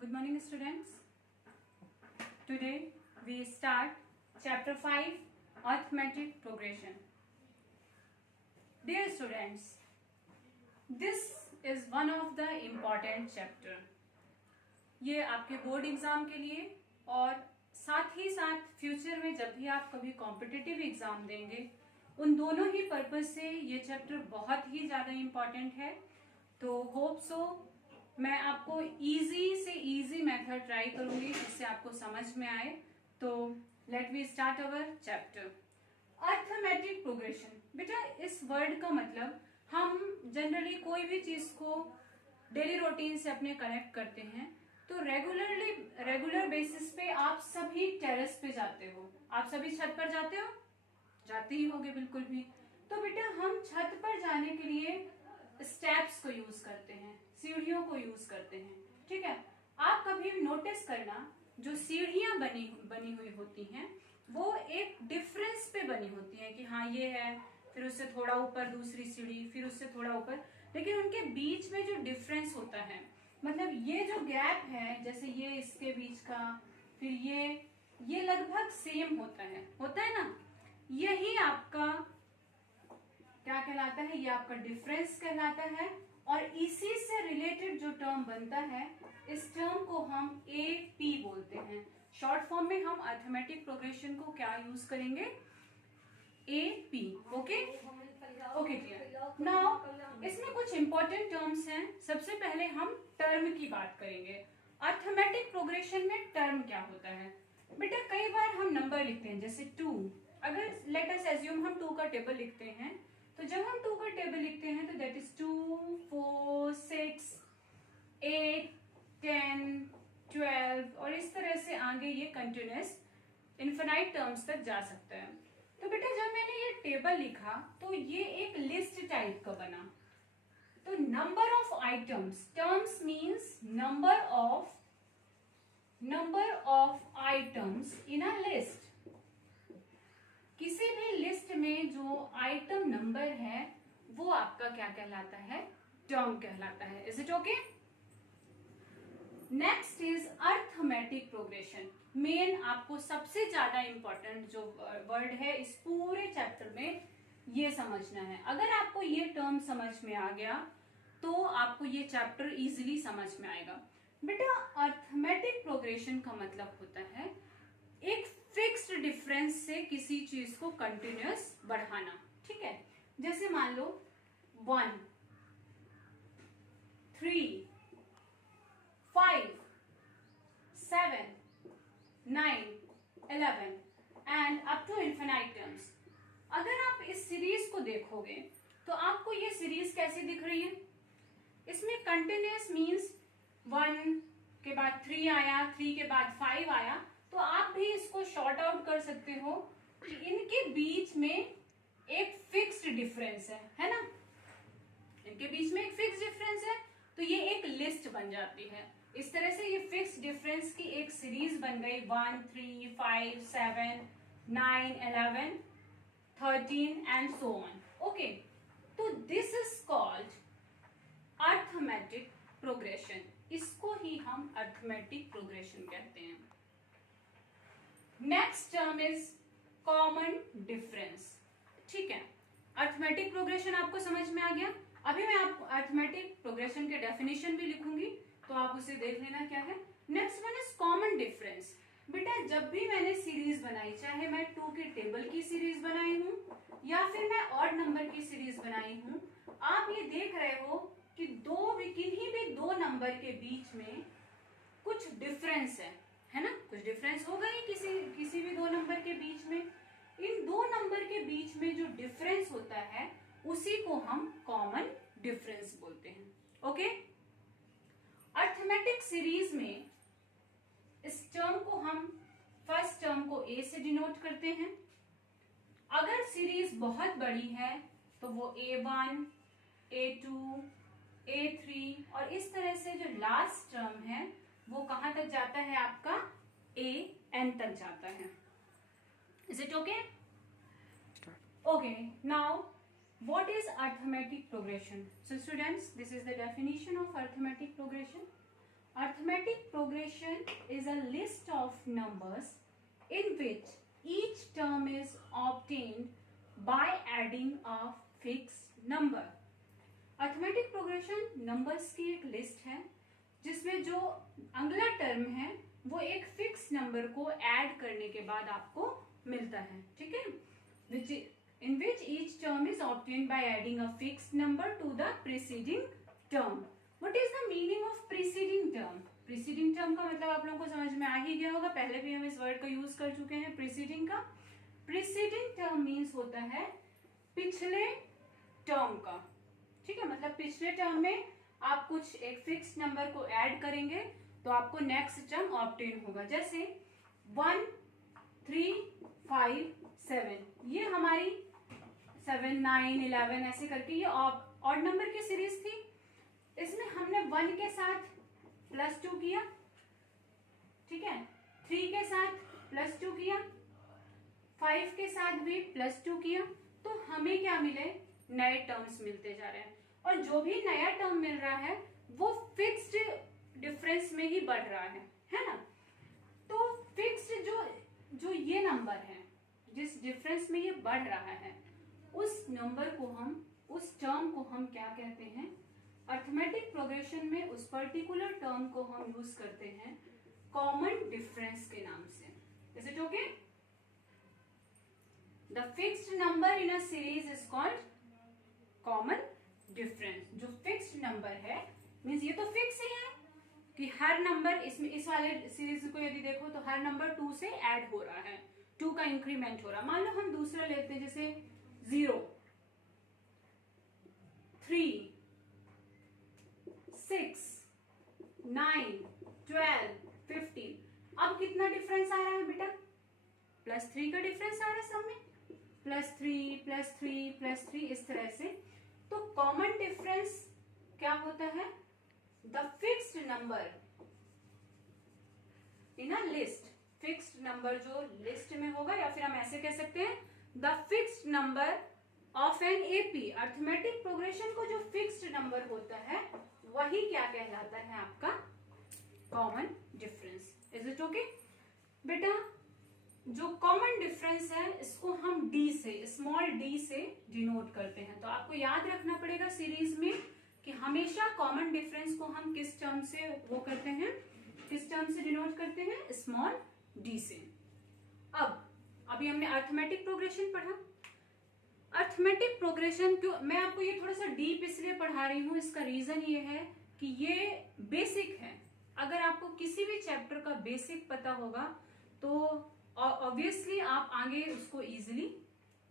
Good morning, students. Today we start chapter 5, arithmetic progression. Dear students, this is one of the important chapter. ये आपके board exam के लिए और साथ ही साथ फ्यूचर में जब भी आप कभी कॉम्पिटिटिव एग्जाम देंगे उन दोनों ही पर्पज से ये चैप्टर बहुत ही ज्यादा इम्पोर्टेंट है. तो होप सो मैं आपको इजी से इजी मेथड ट्राई करूंगी जिससे आपको समझ में आए. तो let we start our chapter. Arithmetic progression. बेटा इस वर्ड का मतलब हम जनरली कोई भी चीज को डेली रूटीन से अपने कनेक्ट करते हैं तो रेगुलर बेसिस पे आप सभी टेरेस पे जाते हो. आप सभी छत पर जाते हो, जाते ही होगे बिल्कुल भी. तो बेटा हम छत पर जाने के लिए स्टेप्स को यूज करते हैं, सीढ़ियों को यूज करते हैं. ठीक है, आप कभी नोटिस करना जो सीढ़ियां बनी हुई होती हैं वो एक डिफरेंस पे बनी होती हैं कि हाँ ये है, फिर उससे थोड़ा ऊपर दूसरी सीढ़ी, फिर उससे थोड़ा ऊपर, लेकिन उनके बीच में जो डिफरेंस होता है, मतलब ये जो गैप है, जैसे ये इसके बीच का, फिर ये लगभग सेम होता है ना. यही आपका क्या कहलाता है, ये आपका डिफरेंस कहलाता है. और इसी से रिलेटेड जो टर्म बनता है इस टर्म को हम AP बोलते हैं. शॉर्ट फॉर्म में हम अर्थमेटिक प्रोग्रेशन को क्या यूज करेंगे, AP. Okay dear. नाउ इसमें कुछ इंपॉर्टेंट टर्म्स हैं. सबसे पहले हम टर्म की बात करेंगे. अर्थमेटिक प्रोग्रेशन में टर्म क्या होता है. बेटा कई बार हम नंबर लिखते हैं जैसे 2. अगर लेट अस एज्यूम हम 2 का टेबल लिखते हैं तो जब हम 2 का टेबल लिखते हैं तो दैट इज 2, 4, 6, 8, 10, 12 और इस तरह से आगे ये कंटिन्यूअस इनफिनाइट टर्म्स तक जा सकता है. तो बेटा जब मैंने ये टेबल लिखा तो ये एक लिस्ट टाइप का बना. तो number of items, terms means number of items in a list. किसी भी लिस्ट में जो आइटम नंबर है वो आपका क्या कहलाता है, टर्म कहलाता है. Is it okay. Next is arithmetic progression. Main आपको सबसे ज्यादा इंपॉर्टेंट जो वर्ड है इस पूरे चैप्टर में ये समझना है. अगर आपको ये टर्म समझ में आ गया तो आपको ये चैप्टर इजीली समझ में आएगा. बेटा अर्थमेटिक प्रोग्रेशन का मतलब होता है एक फिक्स्ड डिफरेंस से किसी चीज को कंटिन्यूअस बढ़ाना. ठीक है, जैसे मान लो 1, 3, 5, 7, 9, 11 and up to infinite terms. अगर आप इस सीरीज को देखोगे तो आपको ये सीरीज कैसी दिख रही है. इसमें कंटिन्यूअस मीन्स 1 के बाद 3 आया, 3 के बाद 5 आया. तो आप भी इसको शॉर्ट आउट कर सकते हो कि इनके बीच में एक फिक्स्ड डिफरेंस है ना. इनके बीच में एक फिक्स्ड डिफरेंस है तो ये एक लिस्ट बन जाती है. इस तरह से ये फिक्स्ड डिफरेंस की एक सीरीज बन गई. 1, 3, 5, 7, 9, 11, 13 एंड सो ऑन. ओके, तो this is called arithmetic progression. इसको ही हम अर्थमेटिक प्रोग्रेशन कहते हैं. Next term is common difference. ठीक है, अर्थमेटिक प्रोग्रेशन आपको समझ में आ गया. अभी मैं आपको अर्थमेटिक प्रोग्रेशन के डेफिनेशन भी लिखूंगी तो आप उसे देख लेना क्या है. Next one is common difference. बेटा जब भी मैंने सीरीज बनाई, चाहे मैं 2 के टेबल की सीरीज बनाई हूं या फिर मैं ऑड नंबर की सीरीज बनाई हूं, आप ये देख रहे हो कि किन्हीं भी दो नंबर के बीच में कुछ डिफरेंस है ना. कुछ डिफरेंस होगा ही किसी भी दो नंबर के बीच में. इन दो नंबर के बीच में जो डिफरेंस होता है उसी को हम कॉमन डिफरेंस बोलते हैं. ओके, अर्थमेटिक सीरीज में इस टर्म को हम फर्स्ट टर्म को A से डिनोट करते हैं. अगर सीरीज बहुत बड़ी है तो वो A1, A2, A3 और इस तरह से जो लास्ट टर्म है वो कहां तक जाता है, आपका AN तक जाता है. Is it okay. Okay, now what is arithmetic progression. So students, this is the definition of arithmetic progression. Arithmetic progression is a list of numbers in which each term is obtained by adding a fixed number. Arithmetic progression numbers की एक list है जिसमें जो अगला term है वो एक fix number को ऐड करने के बाद आपको मिलता है, ठीक है, in which each term is obtained by adding a fixed number to the preceding term. What is the meaning of preceding term? Preceding term का मतलब आप लोगों को समझ में आ ही गया होगा, पहले भी हम इस वर्ड का यूज कर चुके हैं preceding का. Preceding term means होता है पिछले टर्म का, ठीक है, मतलब पिछले टर्म में आप कुछ एक फिक्स नंबर को ऐड करेंगे तो आपको नेक्स्ट टर्म ऑब्टेन होगा. जैसे 1, 3, 5, 7, ये हमारी 7, 9, 11 ऐसे करके ये ऑड नंबर की सीरीज थी. इसमें हमने 1 के साथ +2 किया, ठीक है, 3 के साथ +2 किया, 5 के साथ भी +2 किया, तो हमें क्या मिले, नए टर्म्स मिलते जा रहे हैं. और जो भी नया टर्म मिल रहा है वो फिक्स्ड डिफरेंस में ही बढ़ रहा है ना. तो फिक्स्ड जो ये नंबर है जिस डिफरेंस में ये बढ़ रहा है उस नंबर को हम, उस टर्म को हम क्या कहते हैं, अर्थमेटिक प्रोग्रेशन में उस पर्टिकुलर टर्म को हम यूज करते हैं कॉमन डिफरेंस के नाम से. Is it okay? The fixed number in a series is called common difference. जो फिक्स्ड नंबर है मीन्स ये तो फिक्स ही है कि हर नंबर इसमें, इस वाले सीरीज को यदि देखो तो हर नंबर 2 से ऐड हो रहा है, 2 का इंक्रीमेंट हो रहा है. मान लो हम दूसरा लेते हैं जैसे 0, 3, 6, 9, 12, 15. अब कितना डिफरेंस आ रहा है बेटा, +3 का डिफरेंस आ रहा है सब में, +3, +3, +3 इस तरह से. तो कॉमन डिफरेंस क्या होता है, the fixed number in a list. Fixed number जो लिस्ट में होगा, या फिर हम ऐसे कह सकते हैं the fixed number of an AP. Arithmetic progression को जो फिक्स्ड नंबर होता है वही क्या कहलाता है, आपका common difference. Is it okay बेटा? जो कॉमन डिफरेंस है इसको हम डी से, स्मॉल डी से डिनोट करते हैं. तो आपको याद रखना पड़ेगा सीरीज में कि हमेशा कॉमन डिफरेंस को हम किस टर्म से वो करते हैं, किस टर्म से डिनोट करते हैं, स्मॉल डी से. अभी हमने अर्थमेटिक प्रोग्रेशन पढ़ा. अर्थमेटिक प्रोग्रेशन क्यों मैं आपको ये थोड़ा सा डीप इसलिए पढ़ा रही हूँ, इसका रीजन ये है कि ये बेसिक है. अगर आपको किसी भी चैप्टर का बेसिक पता होगा तो ऑब्वियसली आप आगे उसको इजीली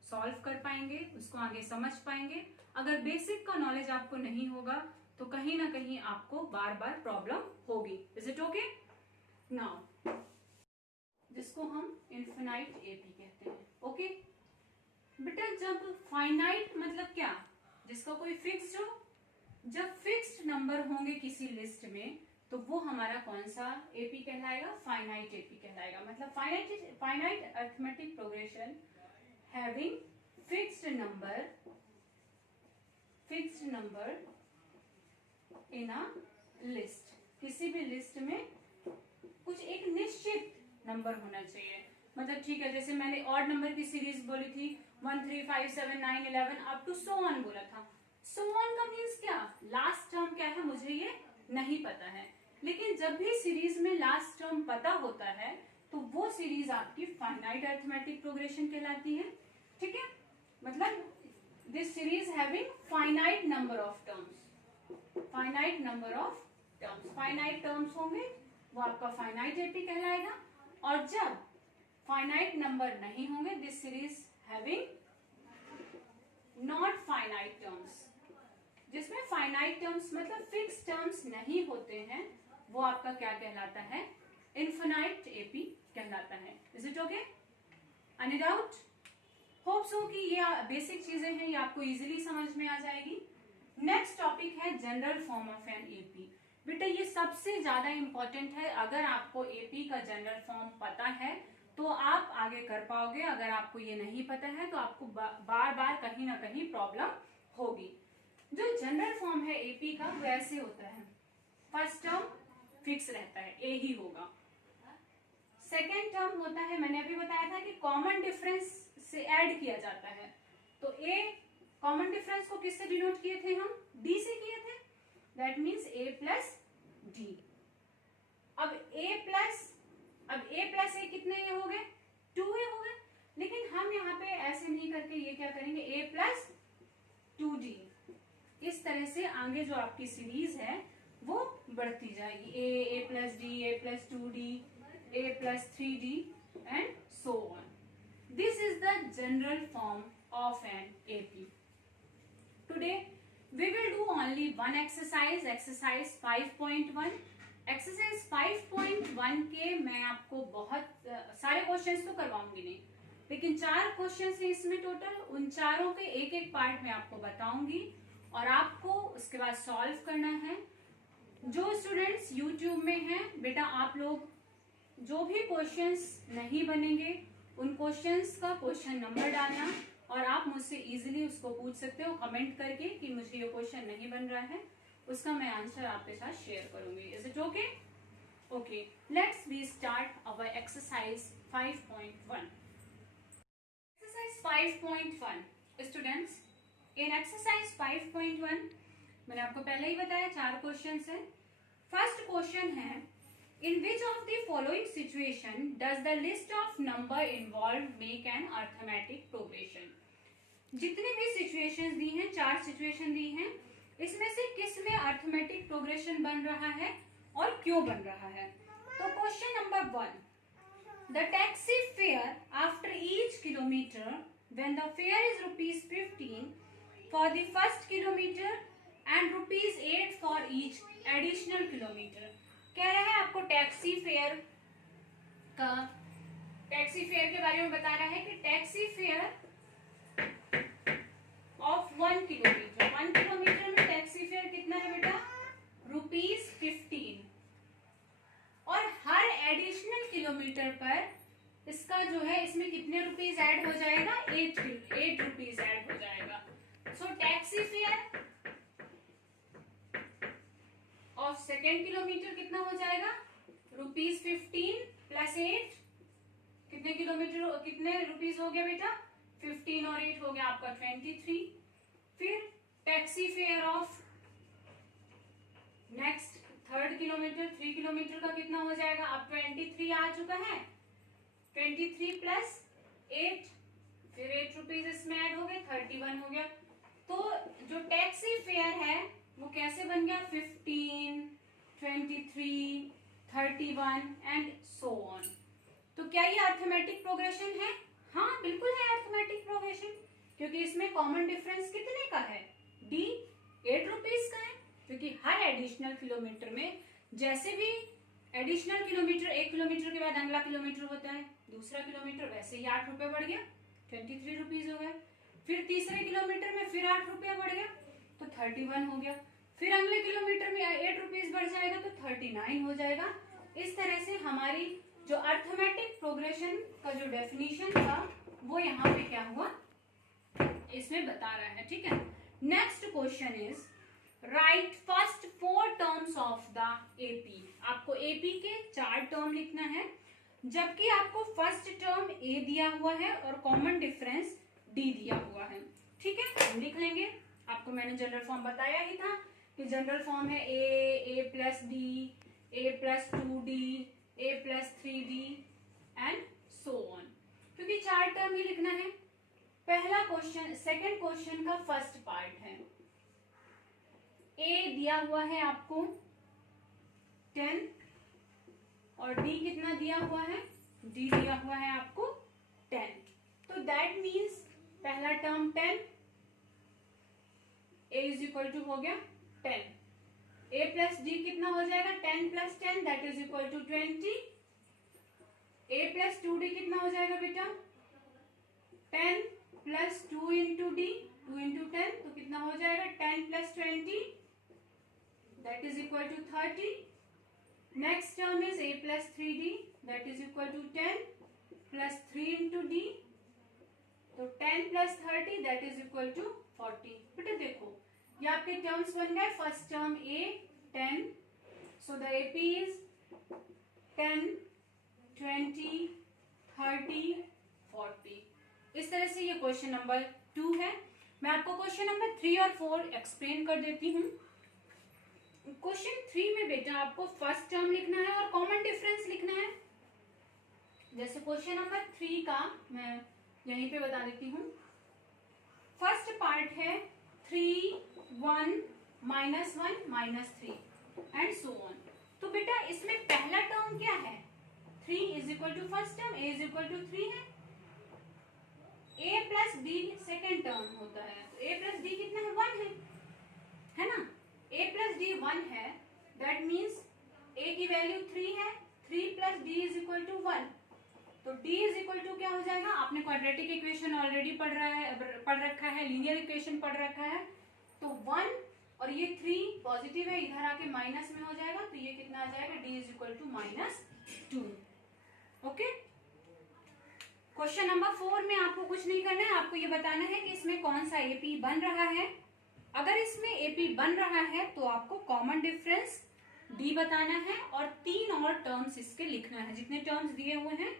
सॉल्व कर पाएंगे, उसको आगे समझ पाएंगे. अगर बेसिक का नॉलेज आपको नहीं होगा तो कहीं ना कहीं आपको बार बार प्रॉब्लम होगी. Is it okay? नाउ जिसको हम इन्फिनाइट एपी कहते हैं. ओके बेटा, जब फाइनाइट मतलब क्या, जिसका कोई फिक्स्ड हो. जब फिक्स्ड नंबर होंगे किसी लिस्ट में तो वो हमारा कौन सा एपी कहलाएगा, फाइनाइट एपी कहलाएगा. मतलब finite arithmetic progression having fixed number in a list. किसी भी लिस्ट में कुछ एक निश्चित नंबर होना चाहिए. मतलब ठीक है, जैसे मैंने ऑड नंबर की सीरीज बोली थी 1, 3, 5, 7, 9, 11 अप टू सो ऑन बोला था. सो ऑन का मीन्स क्या, लास्ट टर्म क्या है मुझे ये नहीं पता है. लेकिन जब भी सीरीज में लास्ट टर्म पता होता है तो वो सीरीज आपकी फाइनाइट अर्थमेटिक प्रोग्रेशन कहलाती है. ठीक है, मतलब this series having finite number of terms. Finite number of terms, finite terms होंगे वो आपका फाइनाइट एपी कहलाएगा. और जब फाइनाइट नंबर नहीं होंगे, this series having not finite terms, जिसमें फाइनाइट टर्म्स मतलब फिक्स टर्म्स नहीं होते हैं, वो आपका क्या कहलाता है, इनफिनाइट एपी कहलाता है. Is it okay? Any doubt? Hope so कि ये बेसिक चीजें हैं, ये आपको इजीली समझ में आ जाएगी. नेक्स्ट टॉपिक है general form of an AP. बेटा ये सबसे ज्यादा इंपॉर्टेंट है. अगर आपको एपी का जनरल फॉर्म पता है तो आप आगे कर पाओगे. अगर आपको ये नहीं पता है तो आपको बार बार कहीं ना कहीं प्रॉब्लम होगी. जो जनरल फॉर्म है एपी का वो ऐसे होता है, फर्स्ट टर्म फिक्स रहता है, ए ही होगा। सेकेंड टर्म होता है, मैंने अभी बताया था कि कॉमन डिफरेंस से ऐड किया जाता है। तो ए कॉमन डिफरेंस को किससे डिनोट किए थे हम? डी से किए थे। That means A plus D. अब ए प्लस ए कितने ये हो गए? 2a हो गए। लेकिन हम यहाँ पे ऐसे नहीं करके ये क्या करेंगे, a प्लस 2d। इस तरह से आगे जो आपकी सीरीज है वो बढ़ती जाएगी, a plus D, a plus 2d, a plus 3d and so on. This is the general form of an AP. Today we will do only one exercise, exercise 5.1. Exercise 5.1 के मैं आपको बहुत सारे क्वेश्चंस तो करवाऊंगी नहीं, लेकिन 4 क्वेश्चंस हैं इसमें टोटल। उन चारों के एक एक पार्ट मैं आपको बताऊंगी और आपको उसके बाद सॉल्व करना है। जो स्टूडेंट्स YouTube में हैं बेटा, आप लोग जो भी क्वेश्चंस नहीं बनेंगे उन क्वेश्चंस का क्वेश्चन नंबर डालना और आप मुझसे इजीली उसको पूछ सकते हो कमेंट करके कि मुझे ये क्वेश्चन नहीं बन रहा है, उसका मैं आंसर आपके साथ शेयर करूंगी। Is it okay? Okay, let's we start our exercise 5.1। Exercise 5.1 students, in exercise 5.1 मैंने आपको पहले ही बताया 4 क्वेश्चन है। फर्स्ट क्वेश्चन है, in which of the following situation does the list of number involved make an arithmetic progression? जितने भी situations दी हैं, 4 सिचुएशन दी हैं, इसमें से किस में अर्थमेटिक प्रोग्रेशन बन रहा है और क्यों बन रहा है? तो question number 1, the taxi fare after each kilometre when the fair is ₹15 for the first kilometre and ₹8 for each additional kilometre. कह रहा है आपको टैक्सी फेयर के बारे में बता रहा है कि taxi fare of 1 kilometre, 1 kilometre में टैक्सी फेयर कितना है बेटा? ₹15। और हर एडिशनल किलोमीटर पर इसका जो है, इसमें कितने रुपीज ऐड हो जाएगा? 8 रुपीज ऐड हो जाएगा। So taxi fare of second kilometre कितना हो जाएगा? ₹15 प्लस 8, कितने किलोमीटर, कितने रुपीज हो गया बेटा? 15 और 8 हो गया आपका 23। फिर taxi fare of next third kilometre, 3 kilometre का कितना हो जाएगा? अब 23 आ चुका है, 23 प्लस 8, फिर 8 रुपीज इसमें ऐड हो गए, 31 हो गया। तो जो टैक्सी फेयर है वो कैसे बन गया? 15, 23, 31 एंड सो ऑन। तो क्या ये अर्थमेटिक प्रोग्रेशन है? हाँ बिल्कुल है अर्थमेटिक प्रोग्रेशन, क्योंकि इसमें कॉमन डिफरेंस कितने का है? डी, 8 रुपीज का है। क्योंकि हर एडिशनल किलोमीटर में, जैसे भी एडिशनल किलोमीटर 1 किलोमीटर के बाद अगला किलोमीटर होता है, दूसरा किलोमीटर वैसे ही 8 रुपए बढ़ गया, 23 रुपीज हो गया। फिर तीसरे किलोमीटर में फिर 8 रुपया बढ़ गया तो 31 हो गया। फिर अगले किलोमीटर में 8 रुपीज बढ़ जाएगा तो 39 हो जाएगा। इस तरह से हमारी जो अर्थमेटिक प्रोग्रेशन का जो डेफिनेशन था वो यहाँ पे क्या हुआ, इसमें बता रहा है। ठीक है, next question is right first 4 terms of the AP. आपको एपी के 4 टर्म लिखना है, जबकि आपको फर्स्ट टर्म ए दिया हुआ है और कॉमन डिफरेंस डी दिया हुआ है। ठीक है, हम लिख लेंगे। आपको मैंने जनरल फॉर्म बताया ही था कि जनरल फॉर्म है A plus D, A plus 2d, A plus 3d and so on, क्योंकि 4 टर्म ही लिखना है। पहला क्वेश्चन, सेकंड क्वेश्चन का फर्स्ट पार्ट है, ए दिया हुआ है आपको 10 और डी कितना दिया हुआ है? डी दिया हुआ है आपको 10। तो दैट मीन्स पहला term 10, A is equal to हो गया 10, ए प्लस डी कितना हो जाएगा? 10 plus 10 that is equal to 20। A plus 2d कितना हो जाएगा बेटा? 10 प्लस 2 इंटू डी, 2 इंटू 10 तो कितना हो जाएगा? 10 plus 20 that is equal to 30। Next term is a plus 3d that is equal to 10 plus 3 into D, तो 10 plus 30 that is equal to 40। बेटा देखो ये आपके टर्म्स बन गए, first term a 10, So the AP is 10, 20, 30, 40। इस तरह से ये क्वेश्चन नंबर 2 है। मैं आपको क्वेश्चन नंबर 3 और 4 एक्सप्लेन कर देती हूँ। क्वेश्चन 3 में बेटा आपको फर्स्ट टर्म लिखना है और कॉमन डिफरेंस लिखना है। जैसे क्वेश्चन नंबर 3 का मैं यहीं पे बता देती हूँ। फर्स्ट पार्ट है 3, 1, -1, -3 एंड सो ऑन। तो बेटा इसमें पहला टर्म क्या है? 3 is equal to first term, a is equal to 3 है। a plus b second term होता है, तो a प्लस d कितना है? 1 है ना। a प्लस d 1 है, दैट मीन्स a की वैल्यू 3 है, 3 plus d is equal to 1। तो d इज इक्वल टू क्या हो जाएगा? आपने क्वाड्रेटिक इक्वेशन ऑलरेडी पढ़ रखा है, लीनियर इक्वेशन पढ़ रखा है। तो 1 और ये 3 पॉजिटिव है, इधर आके माइनस में हो जाएगा, तो ये कितना आ जाएगा? d is equal to -2। Okay. Question number 4 में आपको कुछ नहीं करना है, आपको ये बताना है कि इसमें कौन सा AP बन रहा है। अगर इसमें AP बन रहा है तो आपको कॉमन डिफरेंस D बताना है और 3 और टर्म्स इसके लिखना है। जितने टर्म्स दिए हुए हैं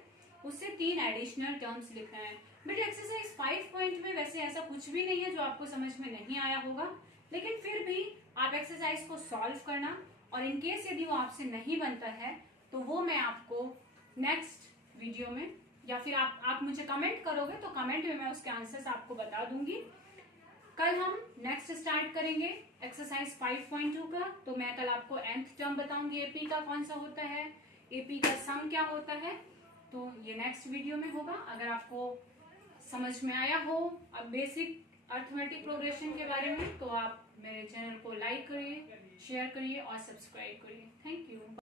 उससे 3 एडिशनल टर्म्स लिखना है। बेटा एक्सरसाइज 5 पॉइंट में वैसे ऐसा कुछ भी नहीं है जो आपको समझ में नहीं आया होगा, लेकिन फिर भी आप एक्सरसाइज को सॉल्व करना, और इनकेस यदि वो आपसे नहीं बनता है तो वो मैं आपको नेक्स्ट वीडियो में, या फिर आप मुझे कमेंट करोगे तो कमेंट में मैं उसके आंसर्स आपको बता दूंगी। कल हम नेक्स्ट स्टार्ट करेंगे एक्सरसाइज 5.2 का। तो मैं कल आपको nth टर्म बताऊंगी AP का कौन सा होता है, AP का सम क्या होता है। तो ये नेक्स्ट वीडियो में होगा। अगर आपको समझ में आया हो अब बेसिक अर्थमेटिक प्रोग्रेशन के बारे में, तो आप मेरे चैनल को लाइक करिए, शेयर करिए और सब्सक्राइब करिए। Thank you.